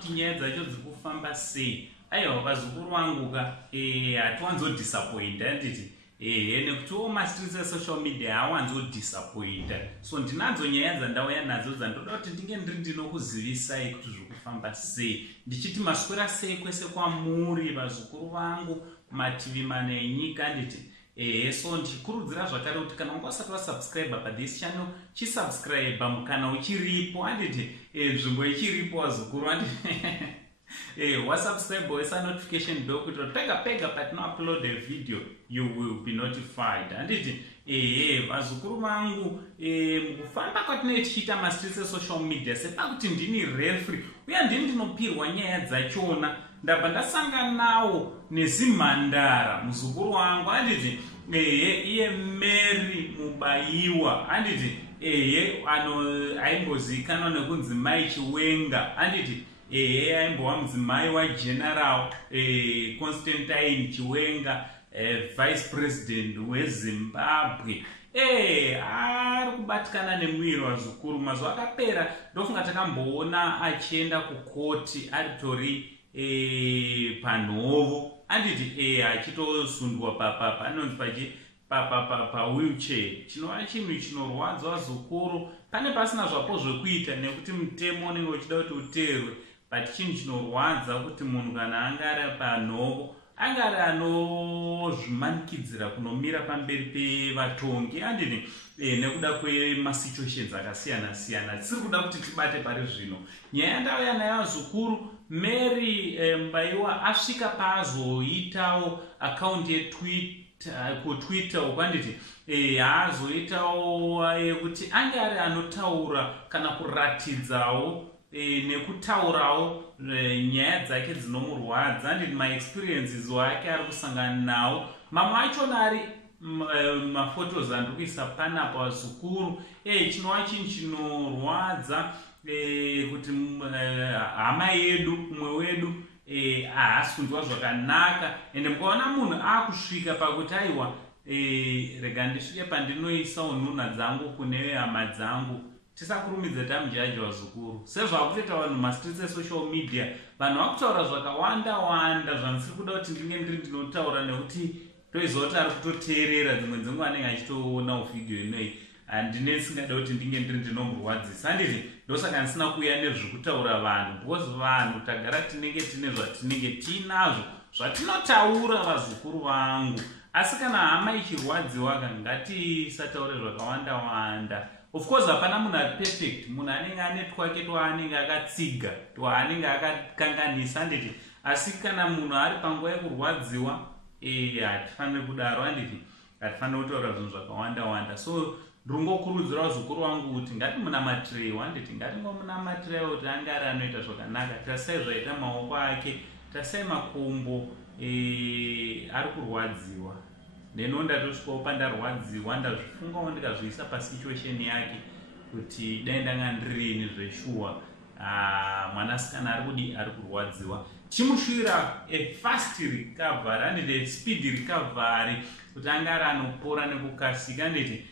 kuti nyaya dzacho dzikufamba sei. Aiwa vazukuru vangu ka hatiwanzodisappointa handiti nekutiwo mastreets esocial media hawanzodisappointa. So ndinadzo nyaya dzandauya nadzo dzandoda kuti ndinge ndinokuzivisai kuti zvikufamba sei, ndichiti maswera sei kwese kwamuri vazukuru vangu kumativi mana enyika handiti. So ndichikurudzira zvakare kuti kana ungasati wasubscribe pathis channel chisubscribe mukana uchiripo handiti, nzvimbo ichiripo vazukuru handiti. Wasubscribe wesa notification bell kuti pega patinoupload a video you will be notified handiti. Vazukuru vangu mukufamba kwatinoita tichiita mastreets esocial media sepakuti ndini referee uye ndini ndinopirwa nyaya dzachona, ndabva ndasangana nawo nezimhandara muzukuru wangu handiti, iye Mary Mubayiwa handiti, aimbozivikanwa nekunzi Mai Chiwenga handiti, aimbova mudzimai waGeneral Constantine Chiwenga, vice president weZimbabwe. Ari kubatikana nemuviri vazukuru. Mazuva akapera ndofunga takamboona achienda kukoti aritori panhovo handiti, achitosundwa panonzi pawheelchair. Chinova chinhu chinorwadza vazukuru. Pane pasina zvapo zvekuita nekuti mutemo unenge uchida kuti uteerwe, but chinhu chinorwadza kuti munhu kana anga ari panhovo anga ari anozvimanikidzira kunomira pamberi pevatongi handiti, nekuda kwemasituations akasiyana siyana. Tisiri kuda kuti tibate pari zvino. Nyaya yandauya nayo vazukuru, Mary Mubayiwa asvika paazoitawo akaunti kutwitter uko handiti, haazoitawo yekuti ange ari anotaura kana kuratidzawo nekutaurawo nyaya dzake dzinomurwadza handiti, maexperiences wake ari kusangana nawo. Mamwe achona ari mafotos andiri kuisa panapa vazukuru. Chinova chinhu chinorwadza kuti hama yedu mumwe wedu haasi kunzwa zvakanaka, ende mukaona munhu akusvika pakuti aiwa rega ndisvike pandinoisawo nhunha dzangu kune hama dzangu, tisakurumidza tamujaji vazukuru. Sezvakutoita vanhu mastreets esocial media, vanhu vakutaura zvakawanda wanda zvandisiri kuda kuti ndinge ndinotaura, nekuti toiziva kuti ari kutoteerera dzimwe dzenguva anenge achitoonawo vhidhiyo inoi. Handine singada kuti ndinge ndinomurwadzisa handiti, ndosaka ndisina kuuya nezvekutaura vanhu, because vanhu tagara tinenge tine zvatinenge tinazvo zvatinotaura vazukuru vangu. Asi kana hama ichirwadziwa ngatisataure zvakawanda wanda. Of course hapana munhu ari perfect, munhu anenge ane twake twaanenge akatsiga, twaanenge akakanganisa handiti. Asi kana munhu ari panguva yekurwadziwa, hatifaniri kudaro handiti, hatifaniri kutaura zvinhu zvakawanda wanda. So ndingokurudzira vazukuru vangu kuti ngatimunamatirewo handiti, ngatingomunamatirewo kuti anga ari anoita zvakanaka. Tasai zvaita maoko ake, tasai makumbo ari kurwadziwa. Neno ndatosvikawo pandarwadziwa ndazvifungawo ndikazviisa pasituation yake kuti dai ndanga ndirini zveshuwa mwanasikana ari kurwadziwa. Tichimushuvira fast recovery handiti, speed recovery, kuti anga ari anopora nekukasika handiti.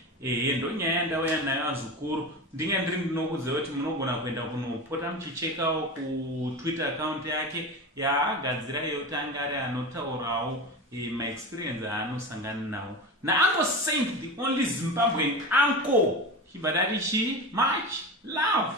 Ndo nyaya yandauya nayo vazukuru. Ndinge ndiri ndinokudziva kuti munogona kuenda kunopota muchichekawo kutwitter account yake yaagadzira iyo kuti anga ari anotaurawo maexperience aanosangana nawo. Nauncle Saint, the only Zimbabwean uncle, but that is much love.